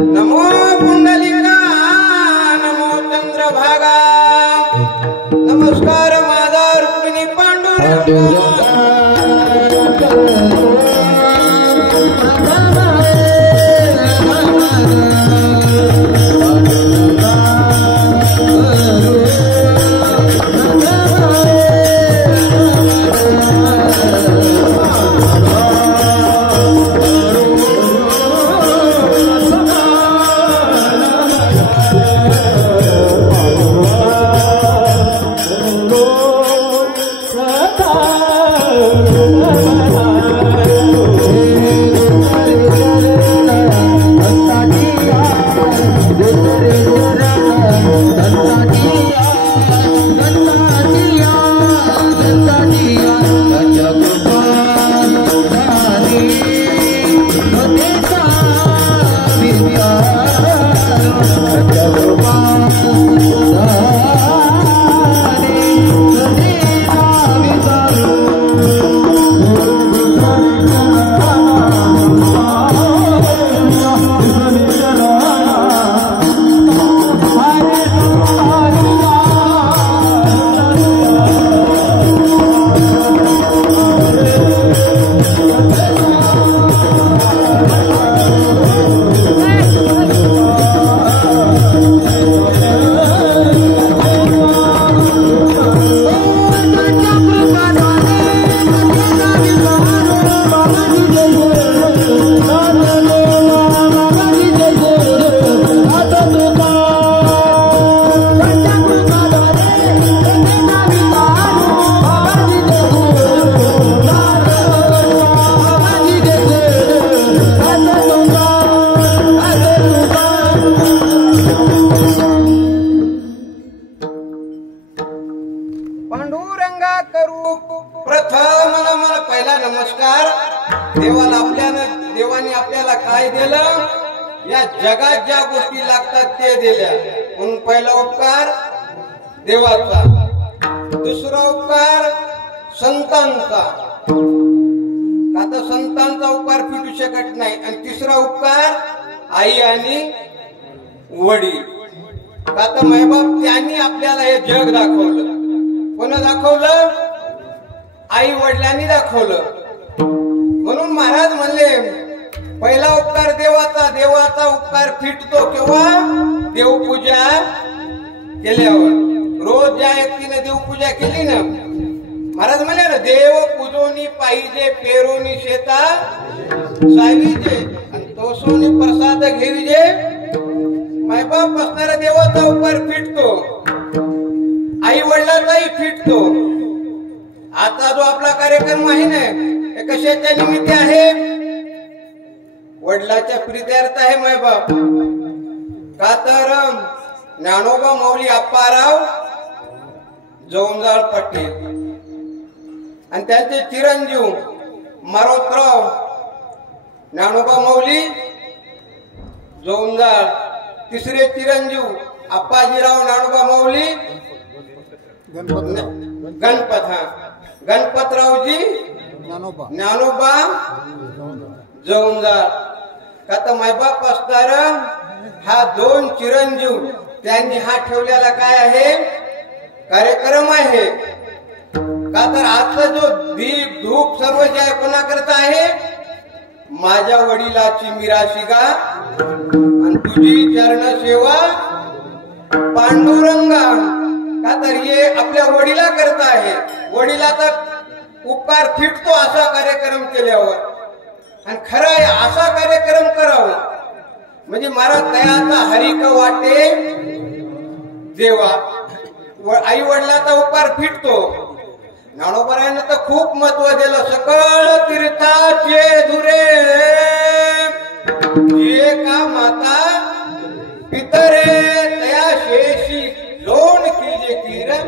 नमो पुंडलिका नमो चंद्रभागा नमस्कार माझा रुक्मिणी पांडुरंगा पांडुरंगा करू प्रथम मला पहिला नमस्कार. देवाने आपल्याला काय दिलं, या जगात ज्या गोष्टी लागतात ते दिल्या. म्हणून पहिला उपकार देवाचा, दुसरा उपकार संतांचा, आता संतांचा उपकार फिटू शकत नाही. आणि तिसरा उपकार आई आणि वडील. आता मायबाप त्यांनी आपल्याला हे जग दाखवलं. कोण दाखवलं? आई वडिलांनी दाखवलं. म्हणून महाराज म्हणले पहिला उपकार देवाचा. देवाचा उपकार फिटतो केव्हा? देवपूजा केल्यावर. रोज ज्या व्यक्तीने देवपूजा केली ना, महाराज म्हणले ना, देव पूजोनी पाहिजे पेरोनी शेता सावीजे आणि तोसोनी प्रसाद घेवीजे. मायबाप असणारा देवाचा उपकार फिटतो, आई वडिलांचाही फिटतो. आता जो आपला कार्यक्रम आहे ना, हे कशाच्या निमित्त आहे? वडिलाच्या प्रीत्यर्थ आहे मायबाप. का तर ज्ञानोबा माऊली अप्पाराव जौंजाळ पाटील आणि त्यांचे चिरंजीव मारोतराव ज्ञानोबा माऊली जौंजाळ, तिसरे चिरंजीव अप्पाजीराव ज्ञानोबा माऊली गणपतरावजी ज्ञानोबा जौंजाळ. का तर मायबाप असणार हा दोन चिरंजीव, त्यांनी हा ठेवलेला काय आहे? कार्यक्रम आहे. का तर आजचा जो दीप धूप सर्व जे कोणाकरता आहे? माझ्या वडिलाची मिराशिगा आणि तुझी चरण सेवा पांडुरंगा. का तर हे आपल्या वडिला करता आहे. वडिलाचा उपकार फिटतो असा कार्यक्रम केल्यावर. आणि खरं आहे असा कार्यक्रम करावा म्हणजे महाराज दयाचा हरिक वाटे देवा. आई वडिलाचा उपकार फिटतो. ज्ञानोबारायनं तर खूप महत्व दिलं. सकळ तीर्थाचे धुरे जे का माता पितरे तया शेषी लोण कीजे किरण.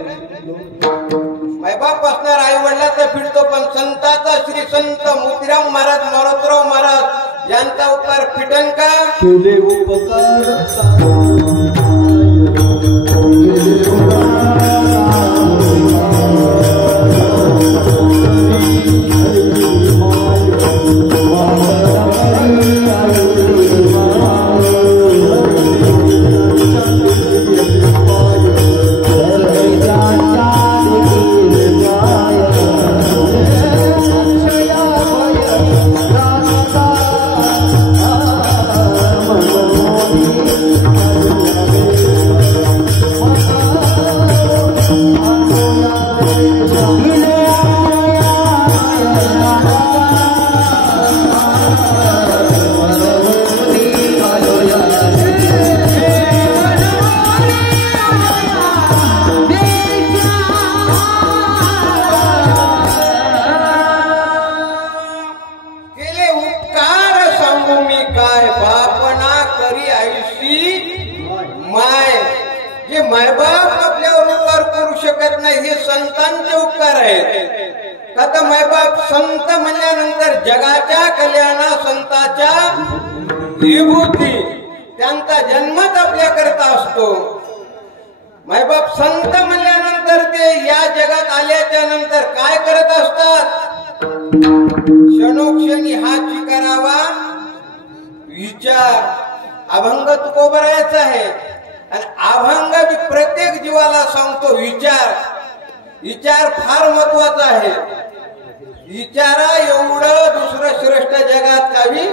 मायबाप असणार आई वडिलाचा फिरतो, पण संताचा श्री संत मोतीराम महाराज मारोतराव महाराज यांचा उपकार फिटन का? केले उपकार मायबाप आपल्यावर उपकार करू शकत नाही, हे संतांचे उपकार आहेत. आता मायबाप संत म्हणल्यानंतर जगाच्या कल्याणा संताच्या विभूती, त्यांचा जन्मच आपल्याकरता असतो. मायबाप संत म्हणल्यानंतर ते या जगात आल्याच्या नंतर काय करत असतात? क्षणोक्षणी हा करावा विचार. अभंग तुकोबरायचा आहे आणि अभंग बी प्रत्येक जीवाला सांगतो विचार. विचार फार महत्वाचा आहे. विचारा एवढं दुसरं श्रेष्ठ जगात काही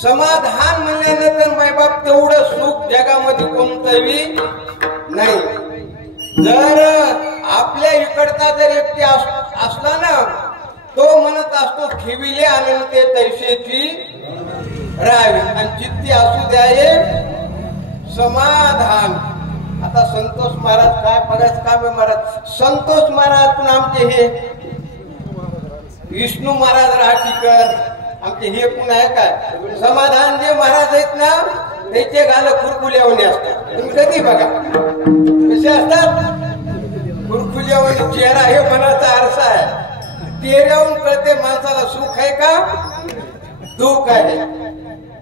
समाधान म्हणल्यानंतर मायबाप तेवढं सुख जगामध्ये कोणतंही नाही. जर आपल्या इकडचा जर व्यक्ती असला ना, तो म्हणत असतो ठेविले आनंद तैसेची राहावी आणि चित्ती असू द्याये समाधान. आता संतोष महाराज काय बघायचं काम आहे महाराज. संतोष महाराज पण आमचे हे विष्णू महाराज राहटीकर आमचे हे कोण आहे काय समाधान जे महाराज आहेत ना, त्याचे गाल खुरखुल्यावणी असतात. तुम्ही कधी बघा कसे असतात खुरखुल्यावणी. चेहरा हे मनाचा आरसा आहे. चेहऱ्याहून कळते माणसाला सुख आहे का दुःख आहे.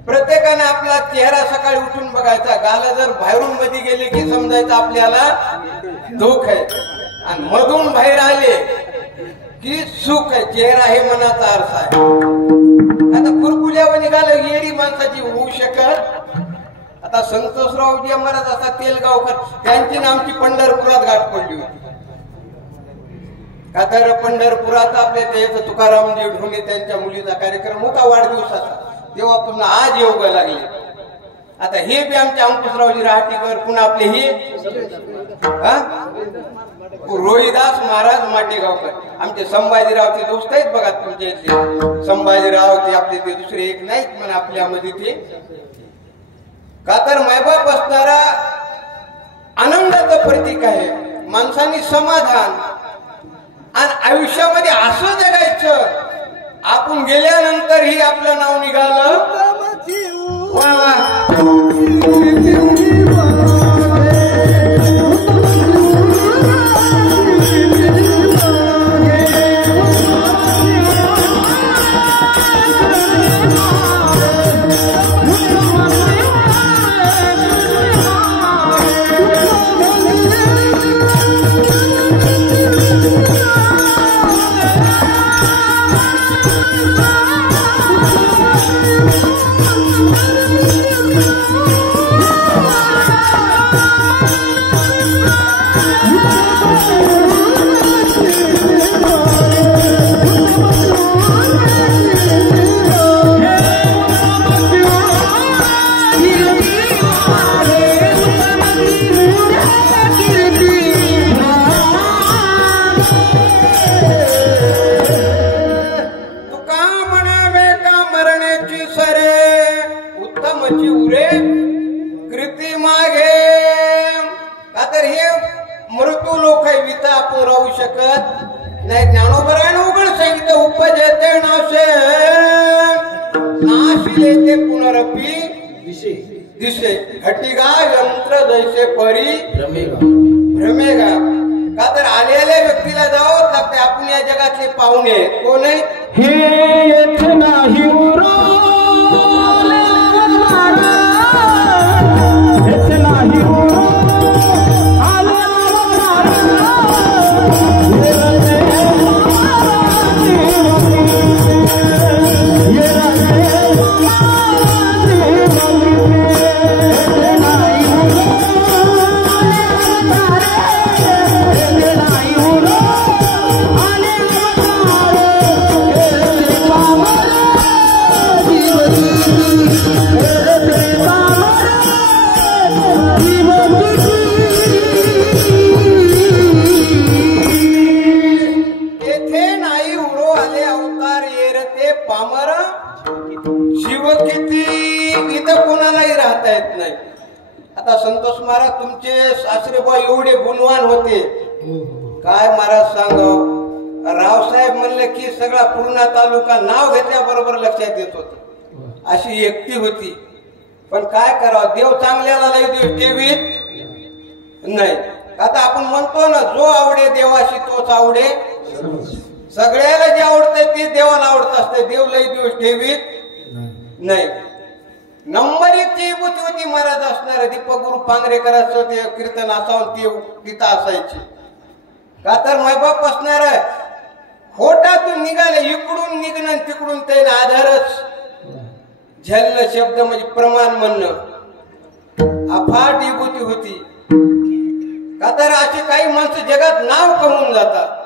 प्रत्येकाने आपला चेहरा सकाळी उठून बघायचा. गाल जर बाहेरून मध्ये गेले की समजायचं आपल्याला दुःख आहे आणि मधून बाहेर आले की सुख आहे. चेहरा हे मनाचा आरसा आहे. आता खुरखुल्यावर निघालं येडी माणसाची होऊ शकत. आता संतोषरावजी महाराज असा तेलगावकर, त्यांची नामची पंढरपुरात गाठ पडली होती. का तर पंढरपुरात आपल्या त्याचं तुकारामजी ढोणे त्यांच्या मुलीचा कार्यक्रम होता वाढदिवसाचा, तेव्हापासून आज योग लागले. आता हे बी आमचे अंकुशरावजी राहटीकर, पुन्हा आपले हे रोहिदास महाराज माटेगावकर, आमचे संभाजीरावचे दोस्त आहेत बघा तुमच्या इथले. संभाजीराव ते आपले ते दुसरे एक नाहीत म्हणा आपल्यामध्ये ते. का तर मायबाप असणारा आनंदाचं प्रतीक आहे. माणसांनी समाधान आणि आयुष्यामध्ये असं जगायचं, आपण गेल्यानंतर ही आपलं नाव निघालं उरे कृती मागे तर हे मृत्यू लोक आहे, विता आपण राहू शकत नाही. ज्ञानोबरायनं उघड सांगितलं, उपजते नाशे नाशिल येते पुनरपी दिसे घटिगा यंत्र जैसे परी भ्रमेगा. का तर आलेल्या व्यक्तीला जावं लागते. आपण या जगातले पाहुणे आहेत. कोण आहे? हे येत नाही उरो येत नाही उरो संतोष महाराज तुमचे सासरे बा एवढे गुणवान होते, काय महाराज सांगाव. रावसाहेब म्हणले की सगळा पूर्णा तालुका नाव घेतल्याबरोबर लक्षात येत होत. अशी एकटी होती. पण काय करावं, देव चांगल्याला लई दिवस ठेवीत नाही. आता आपण म्हणतो ना, जो आवडे देवाशी तोच आवडे. सगळ्याला जे आवडते ते देवाला आवडत असते. देव लई दिवस ठेवीत नाही. नंबर 1 ची विभूती होती महाराज असणार. दीपक गुरु पांगरेकरांचं ते कीर्तन असावं ते तिथं असायचे. का तर मायबाप असणार होटातून निघाले, इकडून निघणं तिकडून ते आधारच झेलणं शब्द म्हणजे प्रमाण म्हणणं. अफाट विभूती होती. का तर अशी काही माणसं जगात नाव कमवून जातात.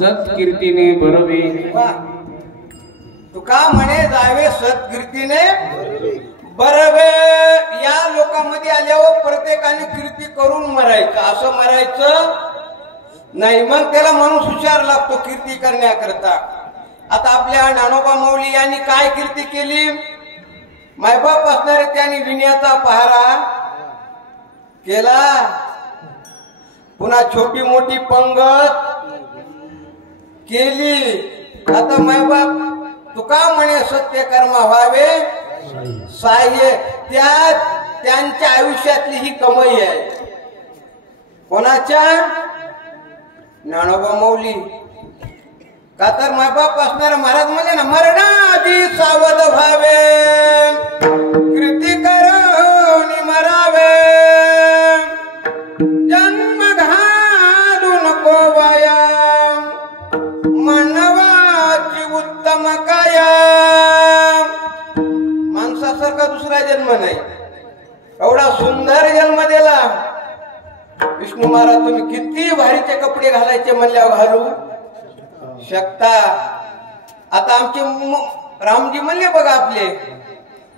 सत्कीर्तीने बरवे. तुका म्हणे जावे सत्कीर्तीने बरवे. या लोकांमध्ये आल्यावर प्रत्येकाने कीर्ती करून मरायचं. असं मरायचं नाही. मग त्याला माणूस हुशार लागतो कीर्ती करण्याकरता. आता आपल्या ज्ञानोबा माऊली यांनी काय कीर्ती केली. मायबाप असणारे त्यांनी विण्याचा पहारा केला. पुन्हा छोटी मोठी पंगत केली. आता मायबाप तुका म्हणे सत्य कर्म व्हावे साह्य. त्यांच्या आयुष्यातली ही कमाई आहे. कोणाच्या? ज्ञानोबा माऊली. का तर मायबाप असणारा महाराज म्हणजे ना, मरणाआधी सावध व्हावे कृती करून मरावे. जन्म घालू नको वाया मानवाची उत्तम काया. माणसासारखा दुसरा जन्म नाही. एवढा सुंदर जन्म दिला. विष्णू महाराज तुम्ही किती भारीचे कपडे घालायचे म्हणल्यावर घालू शकता. आता आमचे रामजी म्हणले बघा, आपले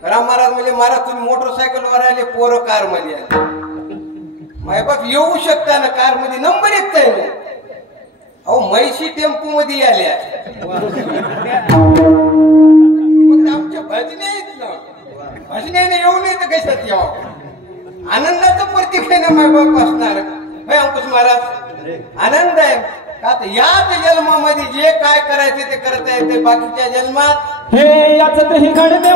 राम महाराज म्हणले महाराज तुम्ही मोटरसायकलवर आले, पोरं कार मध्ये आले. मायबाप येऊ शकता ना, कार मध्ये नंबर एक आहे ना. अहो म्हैशी टेम्पो मध्ये आल्या. मग आमच्या भजने आहेत ना, भजनेने येऊ नये तर कशात यावं. आनंदाचं प्रतीक आहे ना मायबाप असणार. अंकुश महाराज आनंद आहे का, याच जन्मामध्ये जे काय करायचे ते करता येते, बाकीच्या जन्मात हे याचं ही घडते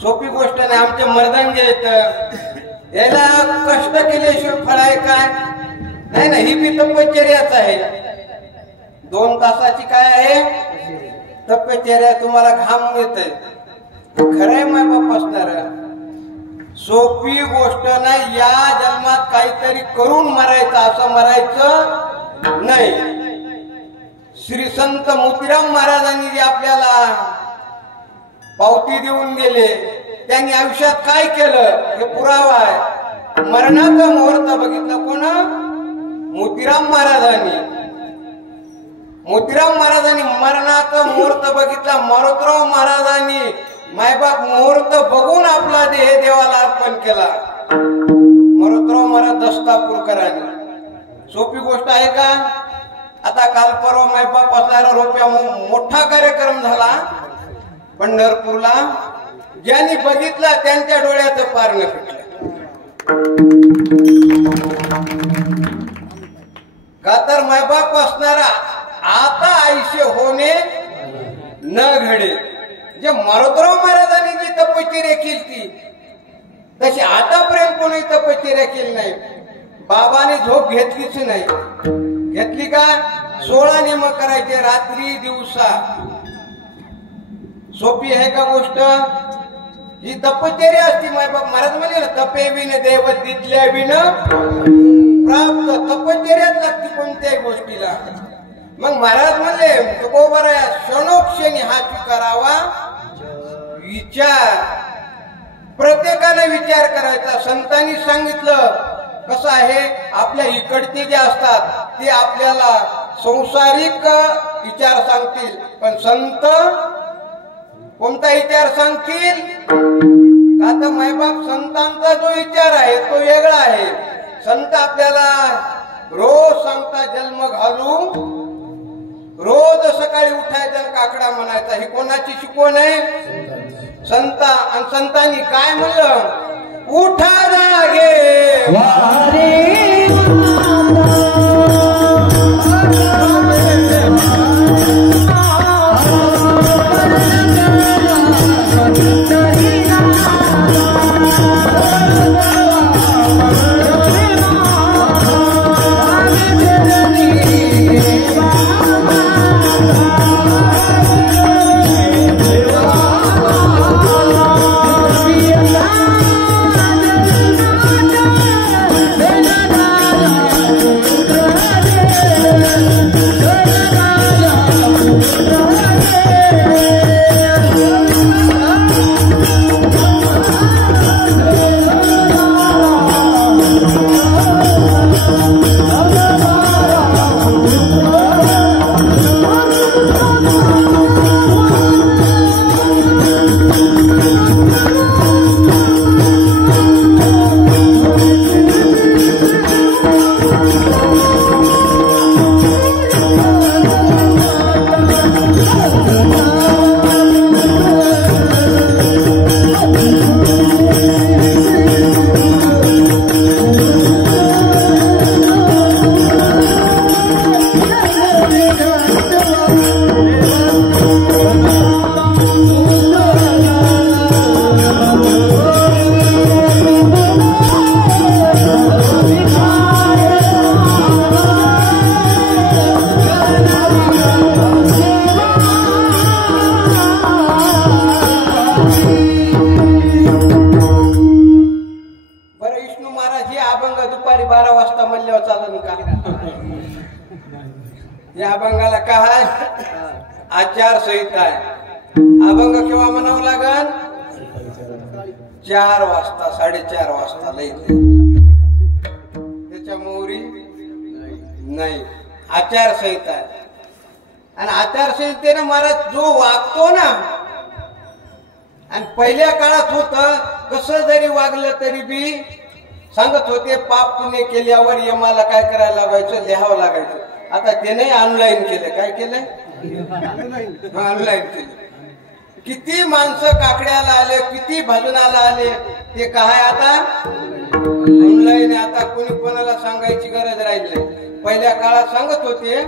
सोपी गोष्ट नाही. आमचे मर्दांगे येत याला कष्ट केल्याशिवाय फळ आहे काय नाही ना. ही बी तपश्चर्याच आहे. 2 तासाची काय आहे तपश्चर्या. तुम्हाला घाम येत खरंय मायबाप असणार. सोपी गोष्ट नाही. या जन्मात काहीतरी करून मरायचं, असं मरायचं नाही. श्री संत मोतीराम महाराजांनी जे आपल्याला पावती देऊन गेले, त्यांनी आयुष्यात काय केलं हे पुरावा आहे. मरणाचा मुहूर्त बघितला कोण? मोतीराम महाराजांनी. मोतीराम महाराजांनी मरणाचा मुहूर्त बघितला. मारुतराव महाराजांनी मायबाप मुहूर्त बघून आपला देह देवाला अर्पण केला. मारुतराव महाराज दस्तापूरकरांनी. सोपी गोष्ट आहे का? आता काल परवा मायबाप असणारा रोप्या मोठा कार्यक्रम झाला पंढरपूरला. ज्यांनी बघितला त्यांच्या डोळ्याचं पार न फिटलं. का तर मायबाप असणारा आता आयुष्य होणे न घडे. जे मारुतराव महाराजांनी जी तपश्चर्या केली तशी आतापर्यंत कोणी तपश्चर्या केली नाही. बाबाने झोप घेतलीच नाही. घेतली का? 16 नियम करायचे रात्री दिवसा. सोपी आहे का गोष्ट? ही तपश्चर्या असती. मायबाप महाराज म्हणले ना, तपे विन देव दिसल्या विन प्राप्त. तपश्चर्याच लागते कोणत्याही गोष्टीला. मग महाराज म्हणले तुकोबर क्षणोक्षणी हा करावा विचार. प्रत्येकाने विचार करायचा. संतांनी सांगितलं कसं आहे, आपल्या इकडचे जे असतात ते आपल्याला संसारिक विचार सांगतील, पण संत कोणता विचार सांगतील? का तर मायबाप संतांचा जो विचार आहे तो वेगळा आहे. संत आपल्याला रोज सांगता जन्म घालू, रोज सकाळी उठायचं काकडा म्हणायचा. ही कोणाची शिकवण आहे? संता. आणि संतांनी काय म्हणलं? उठा जागे वारे Then या अभंगाला काय आचारसंहिता आहे. अभंग केव्हा म्हणावं लागल? 4 वाजता 4:30 वाजता लई त्याच्या मोहरी नाही. आचारसंहिता आहे. आणि आचारसंहितेने महाराज जो वागतो ना, आणि पहिल्या काळात होत कसं जरी वागलं तरी बी सांगत होते पाप पुण्य केल्यावर यमाला काय करायला लागायचं? लिहावं लागायचं. आता त्याने ऑनलाईन केलं. काय केलं? ऑनलाईन केलं. किती माणसं काकड्याला आले, किती भजनाला आले, ते काय आता ऑनलाईन. आता कोणी कोणाला सांगायची गरज राहिली नाही. पहिल्या काळात सांगत होते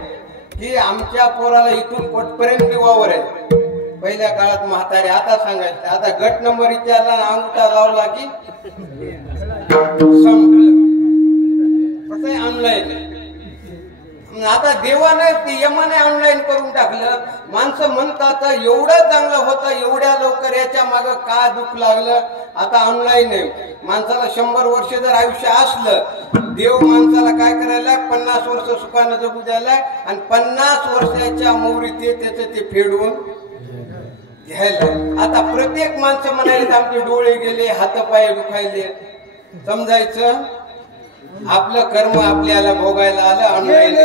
की आमच्या पोराला इथून कोटपर्यंत वावर आहे. पहिल्या काळात म्हातारे. आता सांगायचं. आता गट नंबर विचारला, अंगठा लावला की संपलं. कसं ऑनलाईन. आता देवाने यमाने ऑनलाईन करून टाकलं. माणसं म्हणतात एवढं चांगलं होतं, एवढ्या लवकर याच्या मागं का दुःख लागलं? आता ऑनलाईन आहे. माणसाला 100 वर्ष जर आयुष्य असलं, देव माणसाला काय करायला 50 वर्ष सुखानं जगू द्यायला, आणि 50 वर्षाच्या मोहरी त्याचं ते फेडून घ्यायला. आता प्रत्येक माणसं म्हणाले आमचे डोळे गेले, हातपाय दुखायले. समजायचं आपलं कर्म आपल्याला भोगायला आलं. ऑनलाईन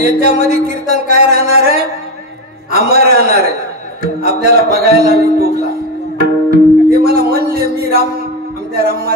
याच्यामध्ये कीर्तन काय राहणार आहे? अमर राहणार आहे. आपल्याला बघायला युट्यूबला. ते मला म्हणले मी आमच्या राम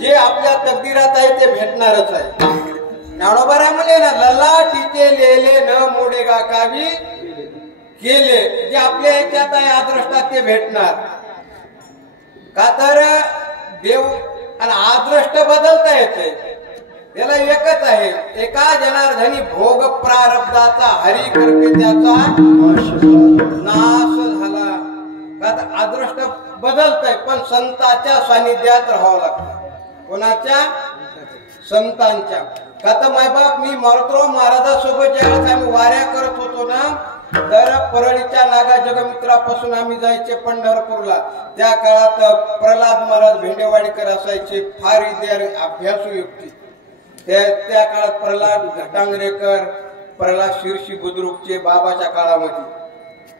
जे आपल्या तकदीरात आहे ते भेटणारच आहे. ज्ञानोबा म्हणले ना, ललाटीचे लेले न मोडेगा कावी केले. जे आपल्या याच्यात आहे अदृष्टात ते भेटणार. का तर देव आणि अदृष्ट बदलता येते. त्याला एकच आहे, एका जनार्दनी भोग प्रारब्धाचा हरी कृपे त्याचा नाश झाला. का तर अदृष्ट बदलतंय, पण संतांच्या सानिध्यात राहावं लागतं. कोणाच्या? संतांच्या. का तर मायबाप मी मारुतराव महाराजासोबत ज्यावेळेस आम्ही वाऱ्या करत होतो ना, तर परळीच्या नागा जगमित्रापासून आम्ही जायचे पंढरपूरला. त्या काळात प्रल्हाद महाराज भेंडेवाडीकर असायचे, फार अभ्यासू व्यक्ती. त्या काळात प्रल्हाद घटांगरेकर, प्रल्हाद शिरशी बुद्रुकचे बाबाच्या काळामध्ये.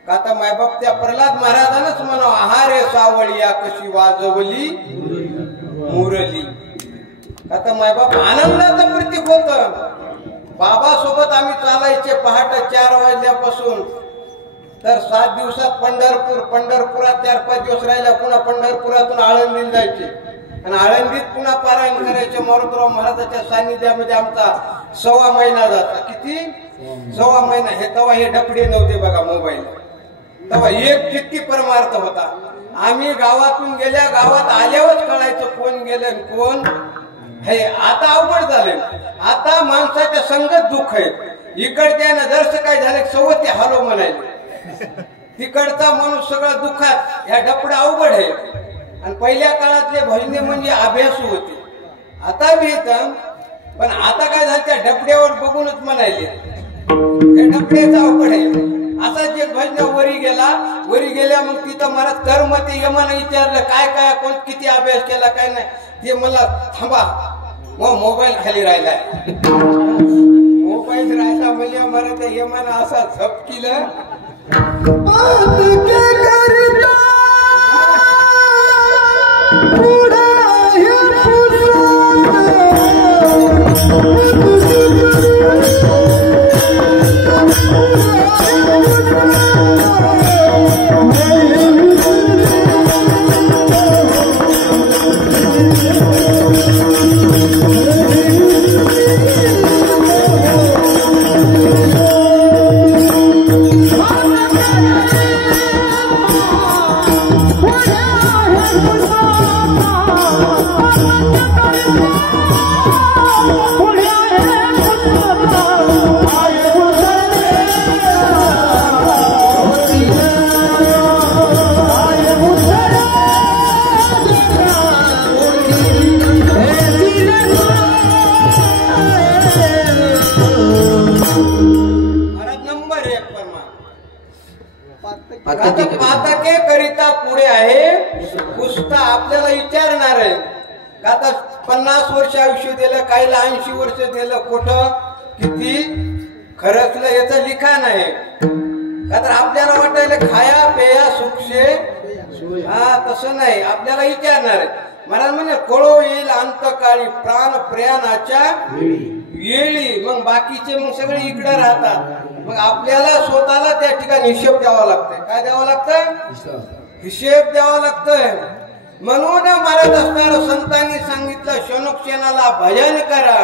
का तर मायबाप त्या प्रल्हाद महाराजांनाच म्हणा, आहारे सावळिया कशी वाजवली मुरली. का तर मायबाप आनंदाचं प्रतीक होत. बाबा सोबत आम्ही चालायचे पहाटे 4 वाजल्यापासून. तर 7 दिवसात पंढरपुरात 4-5 दिवस राहिल्या, पुन्हा पंढरपुरातून आळंदीला जायचे आणि आळंदीत पुन्हा पारायण करायचे. मारुतराव महाराजाच्या सान्निध्यामध्ये आमचा 1.25 महिना जाता. किती? 1.25 महिना. हे तेव्हा हे डफडे नव्हते बघा मोबाईल. तेव्हा एक किती परमार्थ होता. आम्ही गावातून गेल्या, गावात आल्यावरच कळायचं कोण गेलं कोण हे. आता अवघड झाले. आता माणसाच्या संगत दुःख आहे. इकडच्या जरस काय झालं सवती हलो म्हणायचे, तिकडचा माणूस सगळं दुःखात. ह्या डपडा अवघड आहे. आणि पहिल्या काळातले भजने म्हणजे अभ्यासू होते. आता बी येतं, पण आता काय झालं त्या डपड्यावर बघूनच म्हणायले. हे डपड्याचं अवघड आहे. असाच एक भजन वरी गेल्या मग तिथं महाराज कर्म ते यमानं विचारलं काय काय कोण किती अभ्यास केला काय नाही. ते मला थांबा मग मोबाईल खाली राहिलाय. मोबाईल राहिला म्हणजे मला त्या यमानं असा झपकिलं. पातके करिता पुढे आहे पुस्ता आपल्याला विचारणार आहे. आता 50 वर्ष आयुष्य दिलं, काहीला 80 वर्ष दिलं. कुठं किती खरंचलं याचं लिखाण आहे. का तर आपल्याला वाटायला खाया पेया सुखशे, हा तसं नाही. आपल्याला विचारणार आहे. महाराज म्हणजे कळो येईल अंतकाळी प्राण प्रयाणाच्या वेळी. मग बाकीचे मग सगळे इकडे राहतात. मग आपल्याला स्वतःला त्या ठिकाणी हिशेब द्यावा लागतोय. काय द्यावा लागतंय? हिशेब द्यावा लागतोय. म्हणून महाराज असणार संतांनी सांगितलं शनोक्षणाला भजन करा,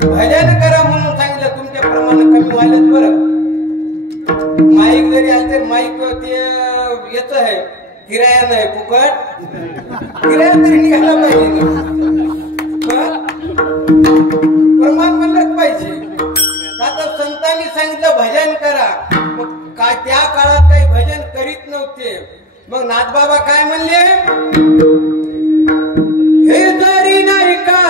भजन करा म्हणून सांगितलं. तुमच्या प्रमाण कमी व्हायलेत बरं. माईक जरी आले तर माईक ते येत आहे किराया नाही, फुकट किराया तरी निघाला पाहिजे. प्रमाण म्हणलंच पाहिजे. आता संतांनी सांगितलं भजन करा. काय त्या काळात काही भजन करीत नव्हते. मग नाथबाबा काय म्हणले? हे जरी नाही का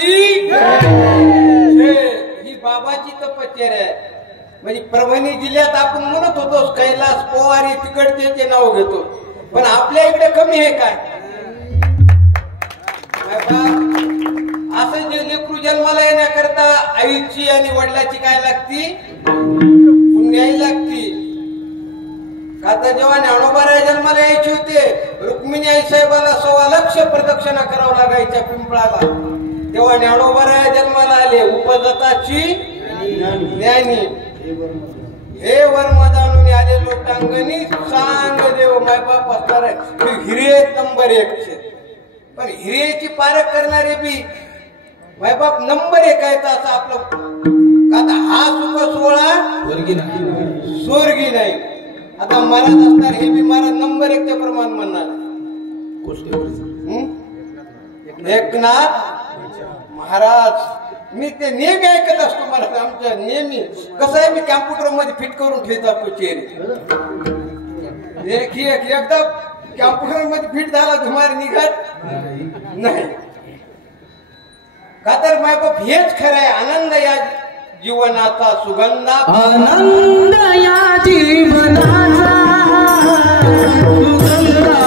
की ही बाबाची तपश्चर्या आहे. म्हणजे परभणी जिल्ह्यात आपण म्हणत होतो कैलास पोवारी तिकडचे नाव घेतो, पण आपल्या इकडे कमी आहे काय? असं जे लेकरू जन्माला येण्याकरता आईची आणि वडिलाची काय लागती? पुण्याई लागती. आता जेव्हा ज्ञानोबाराय जन्माला यायचे होते, रुक्मिणी आई साहेबाला 1.25 लाख प्रदक्षिणा करावं लागायच्या पिंपळाला. तेव्हा ज्ञानोबाराय जन्माला आले, उपदत्ताची ज्ञानी. हे वर्म जाणून आले लोटांगणी सांग देव मायबाप असणार आहे. हिरे नंबर 1 पण हिरेची पारख करणारे बी मायबाप नंबर 1 आहे. असं आपलं आता हा सुख सोहळा स्वर्गी नाही. आता महाराज असणार हे बी महाराज नंबर 1 प्रमाण म्हणणार. एकनाथ महाराज मी ते नेहमी ऐकत असतो. मला आमच्या नेहमी कसं आहे, मी कॅम्प्युटर मध्ये फिट करून ठेवत असतो चेहरे. एकदा कॅम्प्युटर मध्ये फिट झाला धुमार निघत नाही. का तर मायबाप हेच खरं आहे. आनंद या जीवनाचा सुगंधा, आनंद या जीवनाचा सुगंधा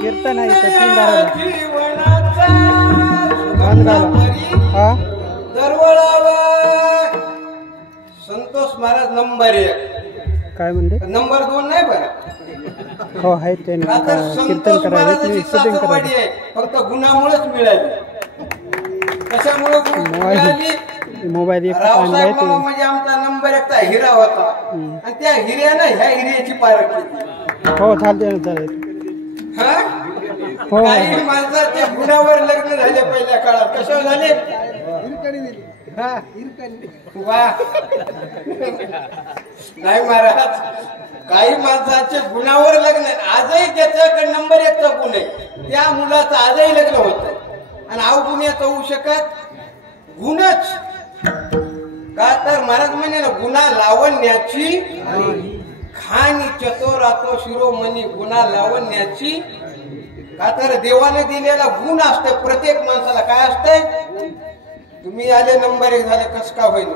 कीर्तन आहे तर 3 दारा संतोष महाराज नंबर 1. काय म्हणते? नंबर 2 नाही बरं. हो आहे ते कीर्तन करायचे, शूटिंग करायचे. फक्त गुणामुळेच मिळाली. कशामुळे मिळाली? मोबाईल रावसाहेब मामा म्हणजे आमचा नंबर 1चा हिरा होता, आणि त्या हिऱ्यानं ह्या हिऱ्याची पारख केली. हो चालते ना चालेल. काही माणसाच्या गुणावर लग्न झाले पहिल्या काळात. कशावर झाले? वा नाही महाराज, काही माणसाचे गुणावर लग्न. आजही त्याच्याकडे नंबर 1चा गुण आहे, त्या मुलाचं आजही लग्न होत आणि अवगुण्याचं होऊ शकत गुणच. का तर महाराज म्हणे ना, गुणा लावण्याची खानी चतोरातो शिरोमणी गुणा लावण्याची. का तर देवाने दिलेला गुण असते प्रत्येक माणसाला. काय असते? तुम्ही आले नंबर 1 झाले, कस का होईल?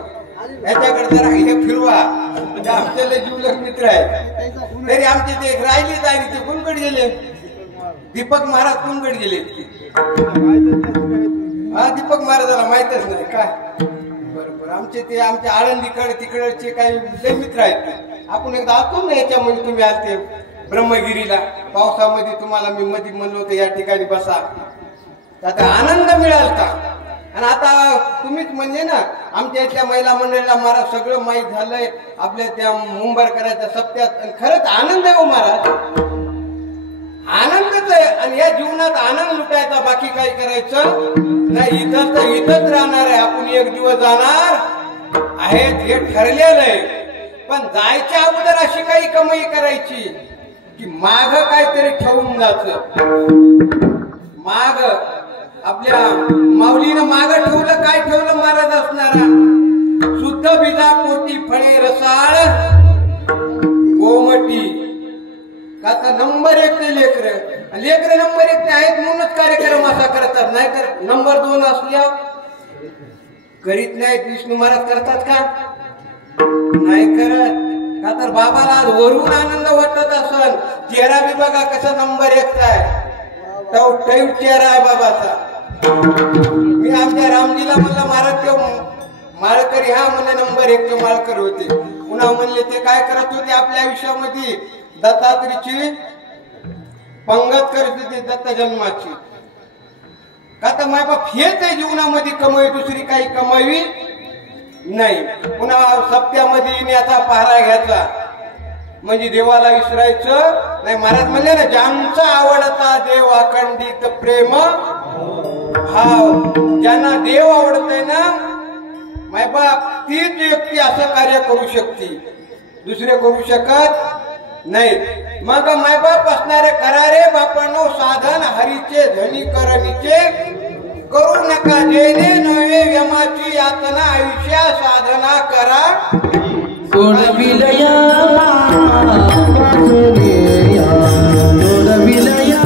याच्याकडे जरा हे फिरवा. आमच्याला जीवलग मित्र आहे, तरी आमचे ते राहिलेच आहे. ते कोणकडे गेले? दीपक महाराज कोणकडे गेले? हा दीपक महाराजाला माहितच नाही काय? बरोबर. आमचे ते आमच्या आळंदीकडे तिकडचे काही मित्र आहेत. आपण एकदा आतो ना याच्यामध्ये, तुम्ही आलते ब्रह्मगिरीला पावसामध्ये. तुम्हाला मी मध्ये म्हणलो होतं या ठिकाणी बसा, आता आनंद मिळाला. आणि आता तुम्हीच म्हणजे ना, आमच्या इथल्या महिला मंडळीला महाराज सगळं माहीत झालंय आपल्या त्या मुंबरकराच्या सप्त्यात. आणि खरंच आनंद आहे हो महाराज, आनंदच आहे. आणि या जीवनात आनंद लुटायचा, बाकी काही करायचं नाही. इथं तर इथंच राहणार आहे आपण. एक दिवस जाणार आहेत हे ठरलेलं आहे, पण जायच्या अगोदर अशी काही कमाई करायची की माग काहीतरी ठेवून जायचं. माग आपल्या माऊलीनं माग ठेवलं. काय ठेवलं महाराज असणारा? शुद्ध बीजा पोटी फळे रसाळ गोमटी. का तर नंबर 1 ते लेकर नंबर 1 ते आहेत म्हणूनच कार्यक्रम असा करतात. नाही तर नंबर 2 असल्या करीत नाहीत. विष्णू महाराज करतात का? नाही करत. का तर बाबाला आज वरून आनंद वाटत असल. चेहरा बी बघा कसा नंबर 1 चा आहे. टवटवीत चेहरा आहे बाबाचा. मी आमच्या रामजीला म्हणलं महाराज ते माळकरी हा म्हणले नंबर 1 चे माळकर होते. पुन्हा म्हणले ते काय करत होते आपल्या आयुष्यामध्ये दत्तात्रेयाची पंगत करत होते दत्त जन्माची. का तर मायबाप हेच आहे जीवनामध्ये कमाई, दुसरी काही कमावी नाही. पुन्हा सप्त्यामध्ये याचा पहारा घ्यायचा म्हणजे देवाला विसरायचं नाही. महाराज म्हणले ना ज्यांचा आवडता देव अखंडित प्रेम भाव. ज्यांना देव आवडतय ना मायबाप तीच व्यक्ती असं कार्य करू शकते, दुसरे करू शकत नाहीत. मग मायबाप असणारे करारे बापांनो साधन हरीचे धनी करणीचे करू नका जेणे नव्हे यमाची यातना आयुष्या साधना करा. सोडविलया सोडविलया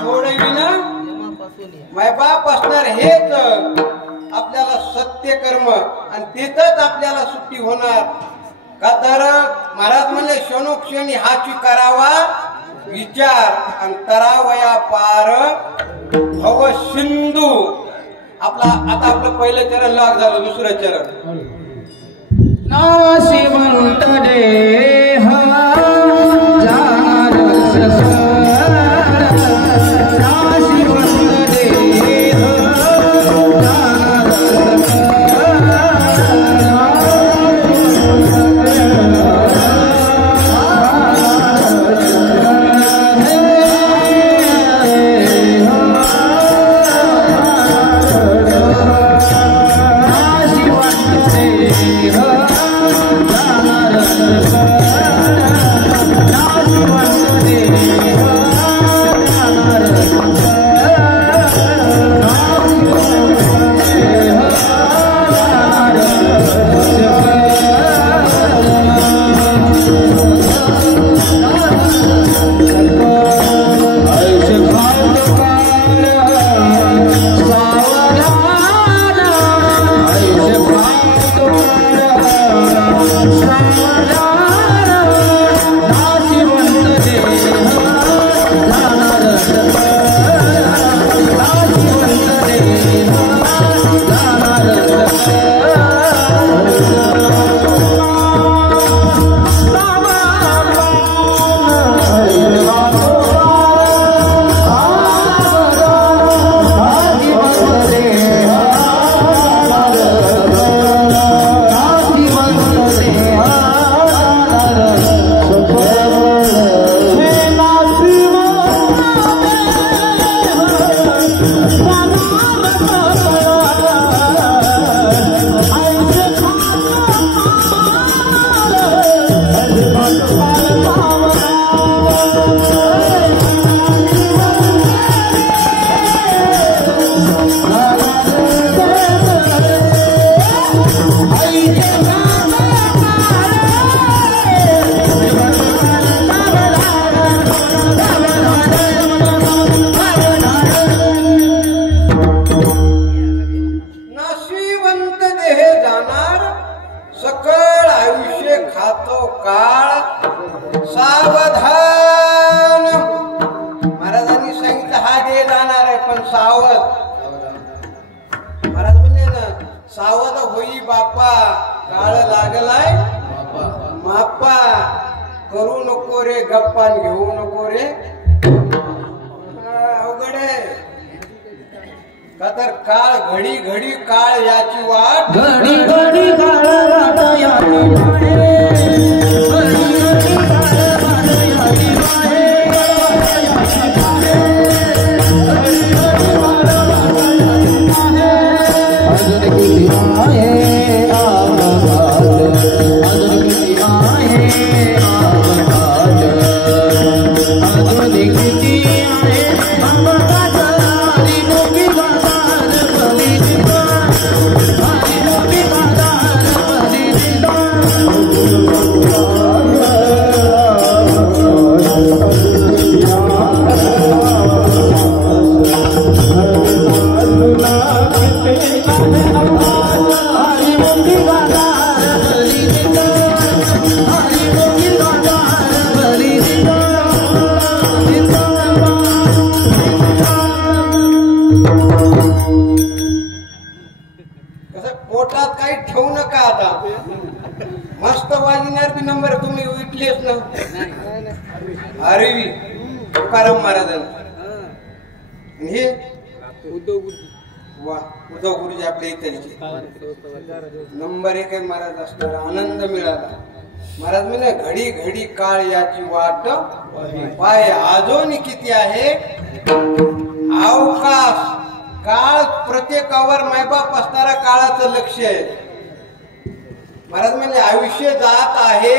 सोडविलया मायबाप असणार हेच आपल्याला सत्य कर्म आणि तेथच आपल्याला सुट्टी होणार. का तर महाराज म्हणले क्षणोक्षणी हाची करावा विचार आणि तरावया पार भव सिंधू. आता आपलं पहिलं चरण लाग झालं. दुसरं चरण नाशिवंत देह अवघड आहे का तर काळ घडी घडी काळ याची वाट घडी घडी काळ वाट याची वाट पोटात काही ठेवू नका आता मस्त वाजणार बी नंबर तुम्ही विकलेच ना अरे तुकाराम महाराजांना हे वा उद्धव गुरुजी आपल्या इथे नंबर 1 आहे महाराज असणार आनंद मिळाला महाराज म्हणे घडी घडी काळ याची वाट पाय आजोनी किती आहे अवकाश काळ प्रत्येकावर मायबाप असणारा काळाचं लक्ष आहे महाराज म्हणजे आयुष्य जात आहे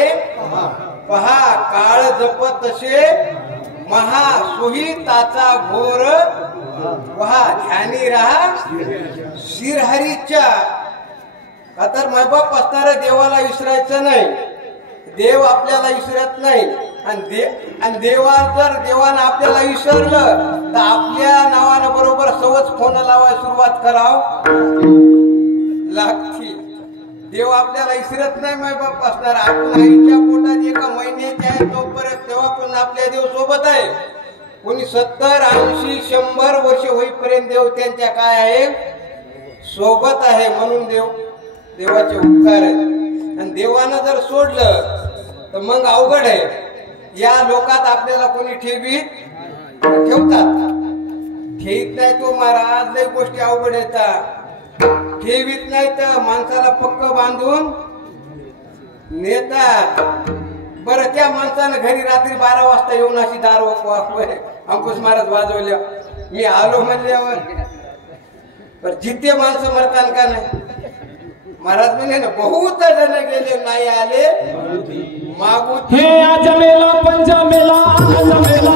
पहा काळ जपत तसे महा सुहिताचा घोर पहा ध्यानी राहा शिरहरीच्या का तर मायबाप असणाऱ्या देवाला विसरायचं नाही देव आपल्याला विसरत नाही आणि देवानं आपल्याला विसरलं तर आपल्या नावानं बरोबर सवच फोन लावायला सुरुवात कराव लागतील देव आपल्याला विसरत नाही मायबाप असणार आपण आईच्या पोटात एका महिन्याचे आहे तोपर्यंत तेव्हा पण आपल्या देव सोबत आहे कोणी 70, 80, 100 वर्ष होईपर्यंत देव त्यांच्या काय आहे सोबत आहे म्हणून देवाचे उपकार आहेत आणि देवानं जर सोडलं तर मग अवघड आहे या लोकात आपल्याला कोणी ठेवतात ठेवीत नाही तो महाराज लई गोष्टी अवघड येतात ठेवीत नाही तर माणसाला पक्क बांधून नेतात बरं त्या माणसानं घरी रात्री 12 वाजता येऊन अशी दार अंकुश महाराज वाजवल्या मी आलो म्हणल्यावर पर जिथे माणसं मरतात का नाही महाराज म्हणे ना बहुत जण गेले नाही आले मागू हे आजमेला पंचमेला आजमेला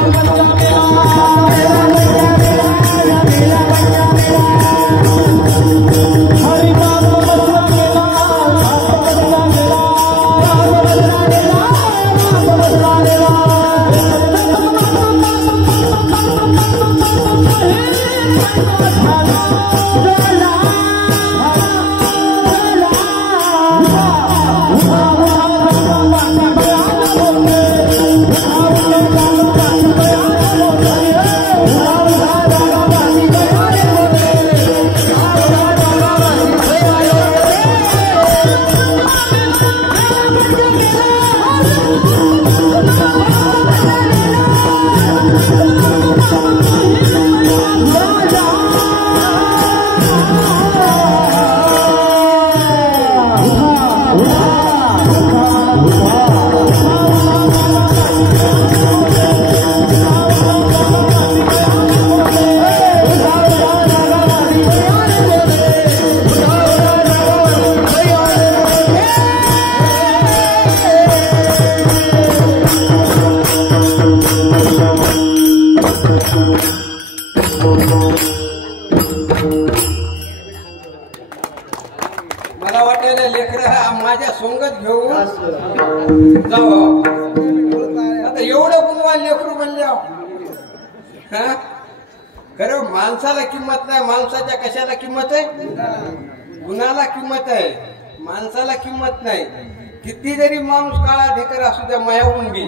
मला वाटायला लेकर माझ्या सोंगत घेऊन जाऊ आता एवढं गुणवान लेकरू म्हणले खरं माणसाला किंमत नाही माणसाच्या कशाला किंमत आहे गुणाला किंमत आहे माणसाला किंमत नाही किती जरी माणूस काळा ढेकर असू द्या मायाहून बी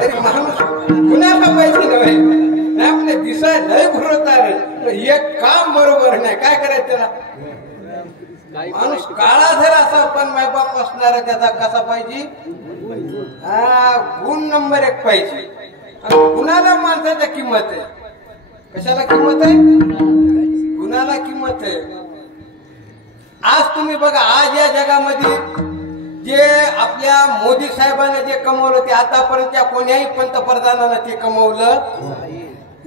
तरी माणूस गुणाला पाहिजे नव्हे नाही म्हणजे दिसाय लय भरवता रे एक काम बरोबर नाही काय करायचं त्याला माणूस काळा जर असा पण मायबाप असणारा त्याचा कसा पाहिजे गुण नंबर 1 पाहिजे गुणाला माणसाच्या किंमत आहे कशाला किंमत आहे? गुणाला किंमत आहे. आज तुम्ही बघा, आज या जगामध्ये जे आपल्या मोदी साहेबांना जे कमवलं ते आतापर्यंतच्या कोण्याही पंतप्रधानानं ते कमवलं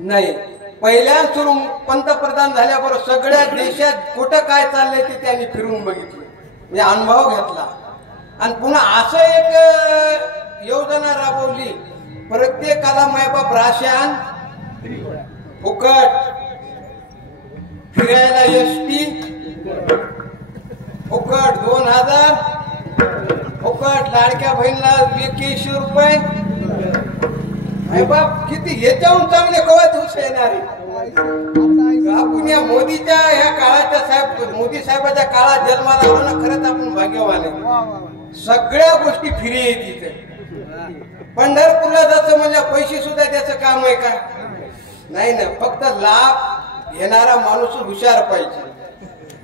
नाही. पहिल्या सुरू पंतप्रधान झाल्याबरोबर सगळ्या देशात कुठं काय चाललंय ते त्यांनी फिरून बघितलं, म्हणजे अनुभव घेतला. आणि पुन्हा असं एक योजना राबवली, प्रत्येकाला मायबाप राशन फुकट, फिरायला एसटी फुकट, 2000 फुकट, लाडक्या बहिणीला 2100 रुपये. मायबाप किती याच्याहून चांगले कवच हुश येणारे. आपण या मोदीच्या ह्या काळाच्या साहेब, मोदी साहेबाच्या काळात जन्माला आलो ना, खरंच आपण भाग्यवान आहे. सगळ्या गोष्टी फ्री आहे तिथे. पंढरपूरला जायचं म्हणजे पैसे सुद्धा त्याचं काम आहे का? नाही ना, फक्त लाभ घेणारा माणूस हुशार पाहिजे.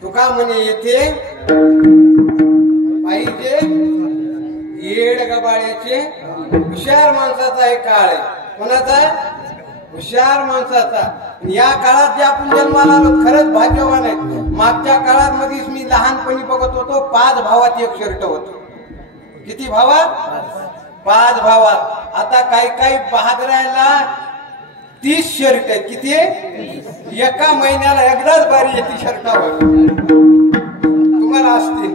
तुका म्हणे येथे पाहिजे येड गबाळ्याचे, हुशार माणसाचा एक काळ आहे. कोणाचा? हुशार माणसाचा. या काळात जे आपण जन्माला आलो खरंच भाग्यवान आहे. मागच्या काळात मध्येच मी लहानपणी बघत होतो, 5 भावात एक शर्ट होतो. किती भावात? 5 भावात. आता काही बहादरायला 30 शर्ट आहेत. किती? एका महिन्याला एकदाच बारी येते शर्टावर. तुम्हाला असतील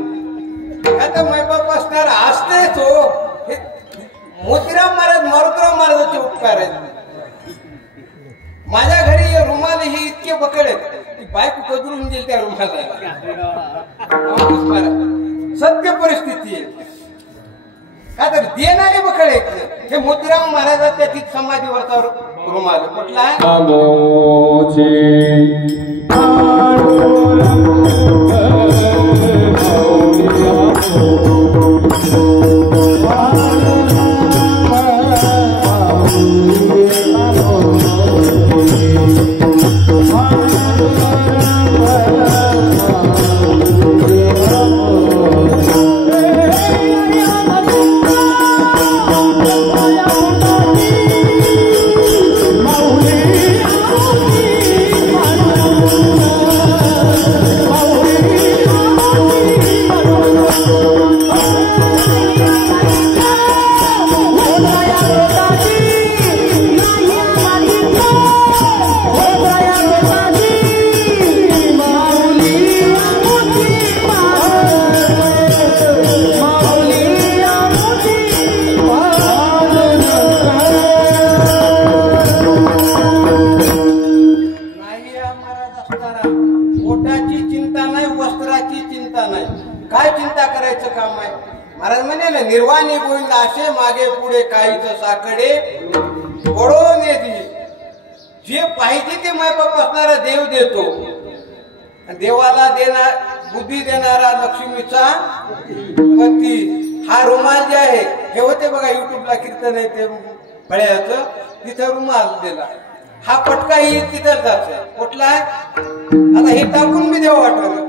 आता मैबाप असणार असतेच हो. हे मोतीराम महाराज, मारुतराव महाराजांचे उपकार आहेत. माझ्या घरी रुमाल हे इतके बकड आहेत, बायको कदरून देईल त्या रुमाला. सत्य परिस्थिती आहे. का तर देणारे बकड आहेत. हे मोतीराम महाराजांच्या तिथ समाधीवरचा रुमाल कुठला आहे? पोटाची चिंता नाही, वस्त्राची चिंता नाही. काय चिंता करायचं काम आहे? महाराज म्हणे ना, निर्वाणी गोविंद असे मागे पुढे काहीच साकडे पडून येते. जे पाहिजे ते मायबाप असणारा देव देतो. देवाला देणार बुद्धी देणारा लक्ष्मीचा पती. हा रुमाल जे आहे हे होते बघा, युट्यूबला कीर्तन आहे ते फळ्याचं, तिथं रुमाल दिला. हा पटकाही तिथं जायचं. कुठला आहे? आता हे टाकून मी देवा वाटलं,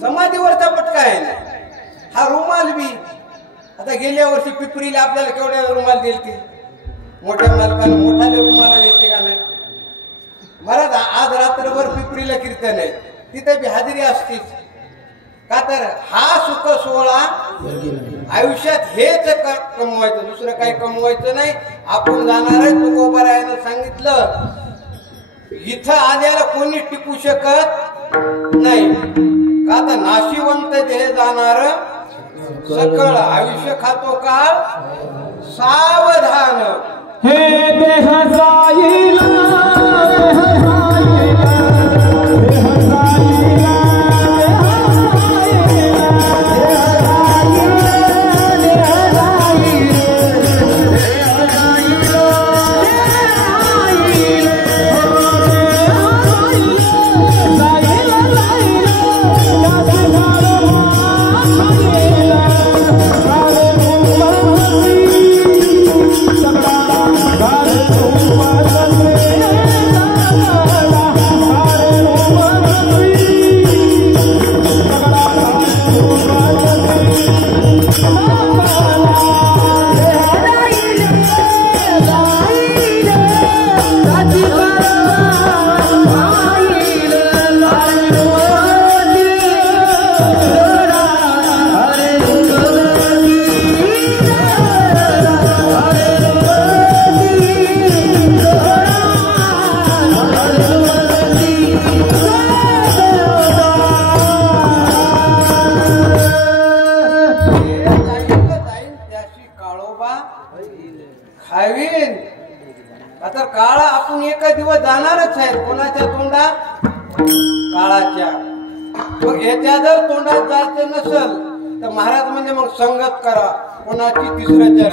समाधीवरचा पटका आहे ना. हा रुमाल बी आता गेल्या वर्षी पिपरीला आपल्याला केवढ्या रुमाल दिलते? मोठ्या मालकाला मोठाले रुमाला दिलते का नाही? महाराज आज रात्रभर पिपरीला कीर्तन आहे, तिथे बी हाजरी असतीच. का तर हा सुख सोहळा आयुष्यात हेच कमवायचं, दुसरं काही कमवायचं नाही. आपण जाणार आहे. तुकोबारायानं सांगितलं, इथं आल्याला कोणी टिकू शकत नाही. का तर नाशिवंत देह जाणार सकळ, आयुष्य खातो काळ सावधान. हे देह जाईल, काळाच्या. मग याच्या जर तोंडात जायचं नसल तर महाराज म्हणजे मग संगत करा. कोणाची? तिसऱ्याच्या.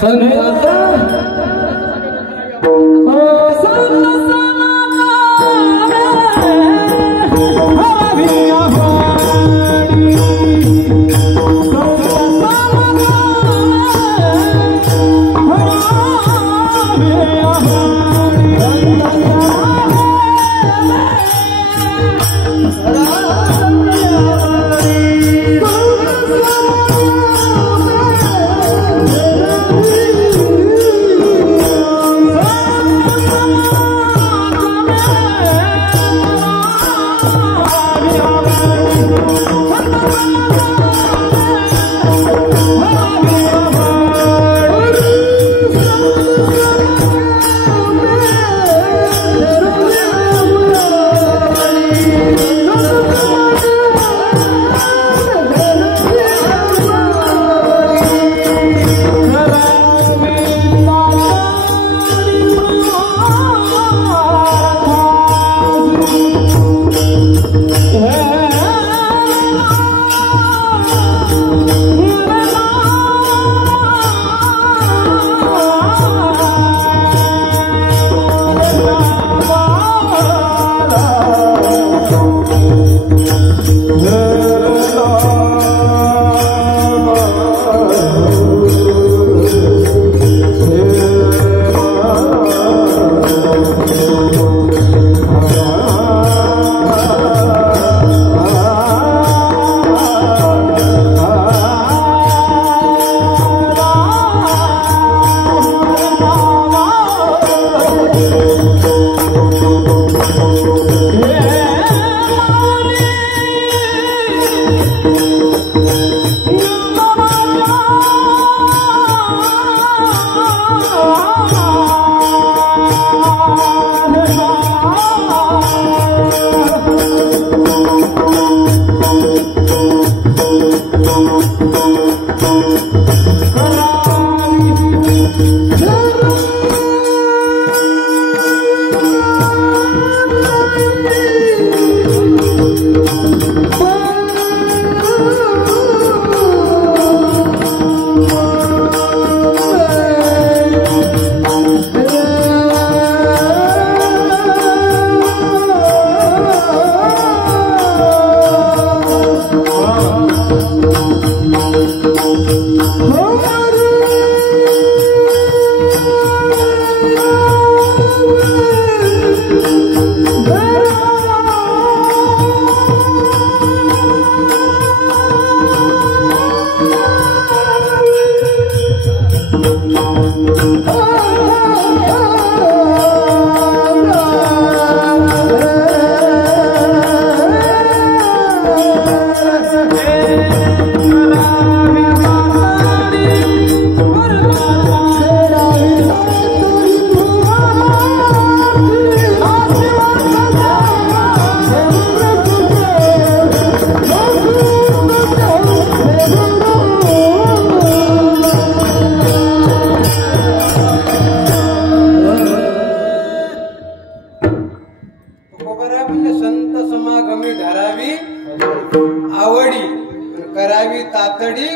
करावी तातडी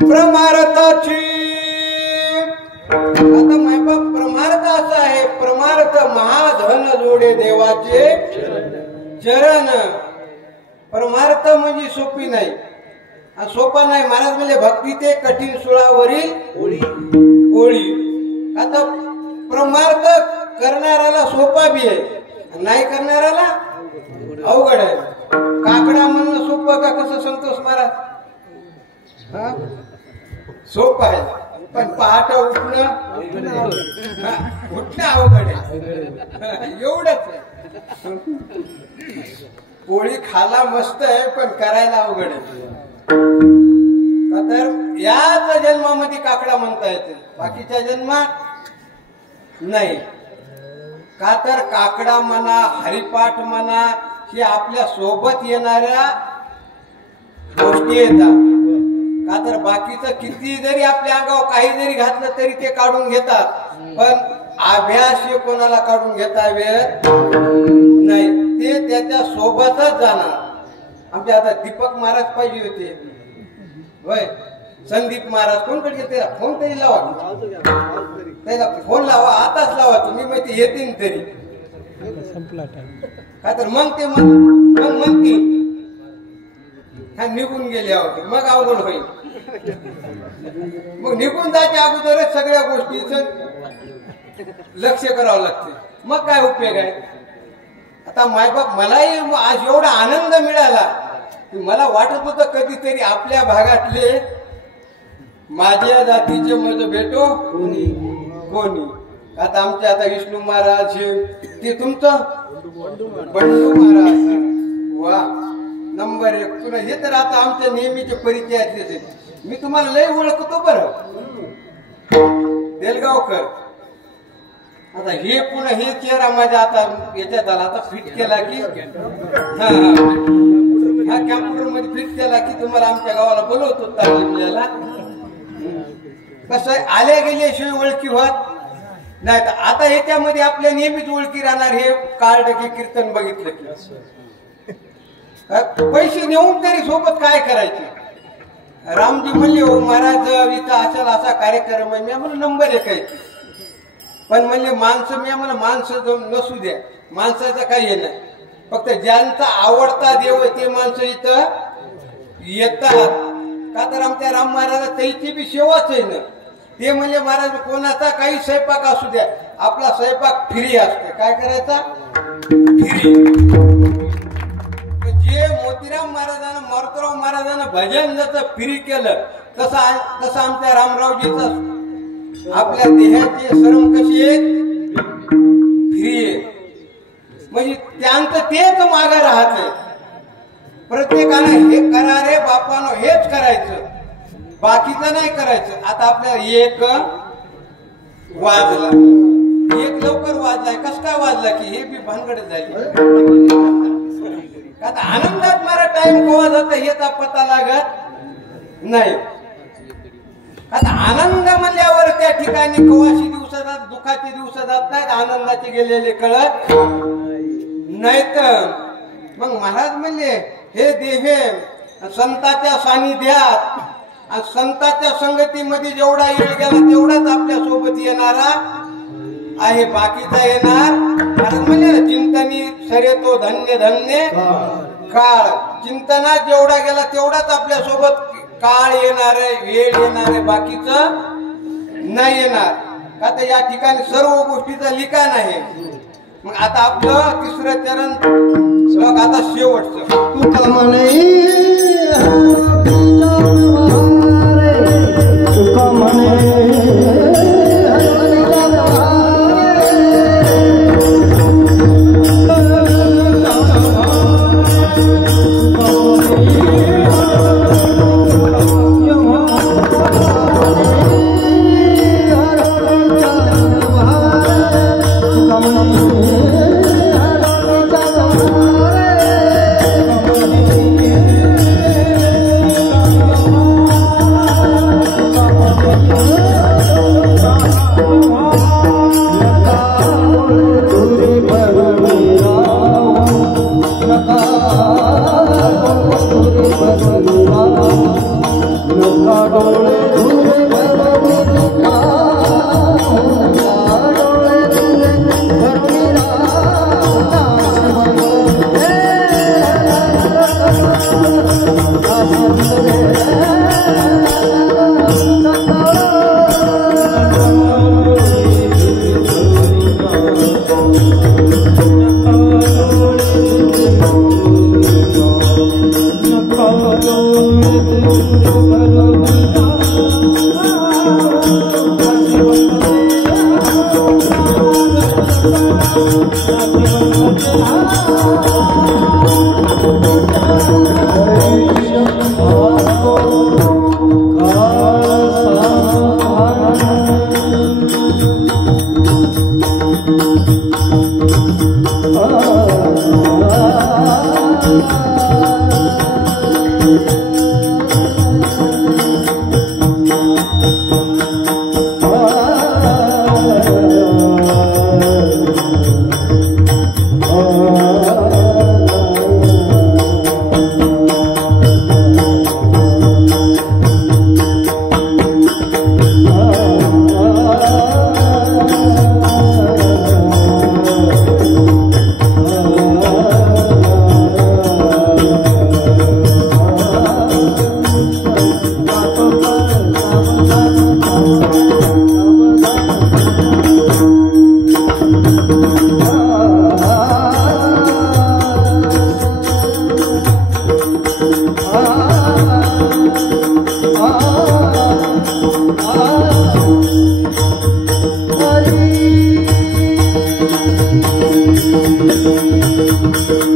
प्रमार्थाची. आता मायबाप प्रमार्थ असा आहे, प्रमार्थ महाधन जोडे देवाचे चरण. परमार्थ म्हणजे सोपी नाही, सोपा नाही. महाराज म्हणजे भक्ती ते कठीण सुळावरील ओळी. आता प्रमार्थ करणाऱ्याला सोपा बी आहे, नाही करणाऱ्याला अवघड आहे. काकडा म्हणणं सोपं का कसं संतोष महाराज? सोपं आहे, पण पहाट उठणं अवघड आहे. एवढंच. पोळी खाला मस्त आहे, पण करायला अवघड आहे. का तर याच जन्मामध्ये काकडा म्हणता येते, बाकीच्या जन्मात नाही. का तर काकडा म्हणा, हरिपाठ म्हणा, हे आपल्या सोबत येणाऱ्या गोष्टी येतात. का तर बाकीचं किती जरी आपल्या अंगावर काही जरी घातलं तरी ते काढून घेतात, पण अभ्यास हे कोणाला काढून घेता वेळ नाही. त्याच्या सोबतच जाणार. आमचे आता दीपक महाराज पाहिजे होते, होय संदीप महाराज कोणकडे गेले, त्याला फोन तरी लावा, त्याला फोन लावा, आताच लावा तुम्ही, मग ते येतील तरी. संपला टाइम. का तर मग ते मग म्हणतील हा निघून गेले आहोत, मग अवघड होईल. मग निघून जायच्या अगोदरच सगळ्या गोष्टीच लक्ष करावं लागते, मग काय उपयोग आहे. आता मायबाप मलाही आज एवढा आनंद मिळाला की मला वाटत होतं कधीतरी आपल्या भागातले माझ्या जातीचे मज भेटो कोणी. आता आमचे आता विष्णू महाराज ते तुमचं बंडू महाराज, वा नंबर 1. पुन्हा हे तर आता आमच्या नेहमीचे परिचयातलेच. मी तुम्हाला लय ओळखतो बरं, देलगावकर. आता हे पुन्हा हे चेहरा माझ्या आता याच्यात आला, आता फिट केला की हा कॅम्प्युटर मध्ये फिट केला की तुम्हाला आमच्या गावाला बोलवतो तालीमला. कसं आले गेल्याशिवाय ओळखी होत नाही. तर आता ह्याच्यामध्ये आपल्या नेहमीच ओळखी राहणार. हे कार्ड की कीर्तन बघितलं की पैसे नेऊन तरी सोबत काय करायचे. रामजी म्हणले हो महाराज इथं असेल असा कार्यक्रम आहे, मी आम्हाला नंबर 1 आहे. पण म्हणले माणसं, मी आम्हाला माणसं नसू द्या, माणसाचं काही हे नाही, फक्त ज्यांचा आवडता देव आहे ते माणसं इथं येतात. का तर आमच्या राम महाराज त्याची बी सेवाच आहे ना. ते म्हणजे महाराज कोणाचा काही स्वयंपाक असू द्या, आपला स्वयंपाक फ्री असते. काय करायचा फ्री. जे मोतीराम महाराजांना मारुतराव महाराजांना भजन जसं फ्री केलं तसं आमच्या रामरावजीचा आपल्या देहाची श्रम कशी आहेत फ्री आहे. म्हणजे त्यांचं तेच मागं राहते. प्रत्येकानं हे करा रे बापानो, हेच करायचं, बाकीचं नाही करायचं. आता आपल्याला एक वाजला, एक लवकर वाजलाय, कस काय वाजला की हे बी भानगड झाली. आता आनंदात मला टाइम केव्हा जात याचा पता लागत नाही. आता आनंद म्हणल्यावर त्या ठिकाणी केव्हाशी दिवस जात, दुःखाचे दिवस जात नाहीत, आनंदाचे गेलेले कळत नाहीत. मग महाराज म्हणले हे देहे संतांच्या सानिध्यात आणि संतांच्या संगतीमध्ये जेवढा येळ गेला तेवढाच आपल्या सोबत येणारा आहे, बाकीचा येणार. महाराज म्हणले चिंतनी सरेतो धन्य धन्य काळ. चिंतनात जेवढा गेला तेवढाच आपल्या सोबत काळ येणार आहे, वेळ येणार आहे, बाकीचं नाही येणार. का तर या ठिकाणी सर्व गोष्टीचं लिखाण आहे. मग आता आपलं तिसरं चरण श्लोक आता शेवटचं. तुका म्हणे तुका म्हणे Ah